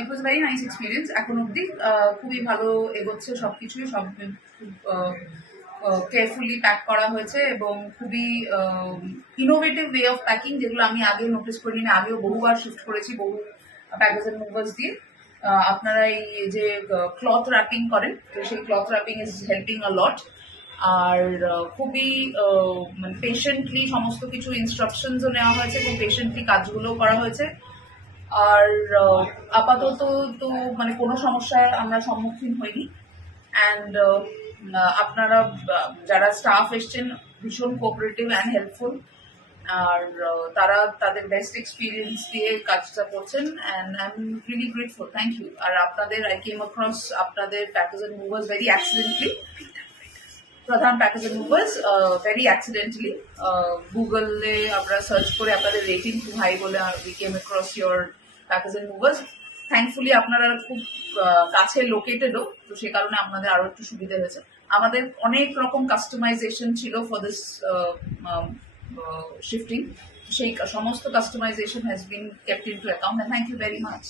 It was very nice experience. এখন অবধি খুবই ভালো এগোচ্ছে সব কিছুই, সব খুব কেয়ারফুলি প্যাক করা হয়েছে এবং খুবই ইনোভেটিভ ওয়ে অফ প্যাকিং, যেগুলো আমি আগে নোটিস করিনি। আমি আগেও বহুবার শিফট করেছি বহু প্যাকেজ এন্ড মুভার্স দিয়ে। আপনারা এই যে ক্লথ র্যাপিং করেন, তো সেই ক্লথ র্যাপিং ইজ হেল্পিং আ লট। আর খুবই মানে পেশেন্টলি সমস্ত কিছু ইনস্ট্রাকশনসও নেওয়া হয়েছে এবং পেশেন্টলি কাজগুলো করা হয়েছে। আর আপাতত তো মানে কোনো সমস্যার আমরা সম্মুখীন হইনি। অ্যান্ড আপনারা যারা স্টাফ এসছেন ভীষণ কোঅপারেটিভ অ্যান্ড হেল্পফুল, আর তারা তাদের বেস্ট এক্সপিরিয়েন্স দিয়ে কাজটা করছেন, and I am really grateful. Thank you. আর আপনাদের আই কেম অ্যাক্রস আপনাদের package and movers very accidentally, Pradhan package and movers very accidentally গুগলে আমরা সার্চ করে আপনাদের রেটিং খুব হাই বলে we came across your package and movers. Thankfully আপনারা খুব কাছে লোকেটেডও, তো সে কারণে আপনাদের আরো একটু সুবিধা হয়েছে। আমাদের অনেক রকম কাস্টমাইজেশন ছিল ফর দিস শিফটিং, সেই সমস্ত customization has been kept into account, and thank you very much.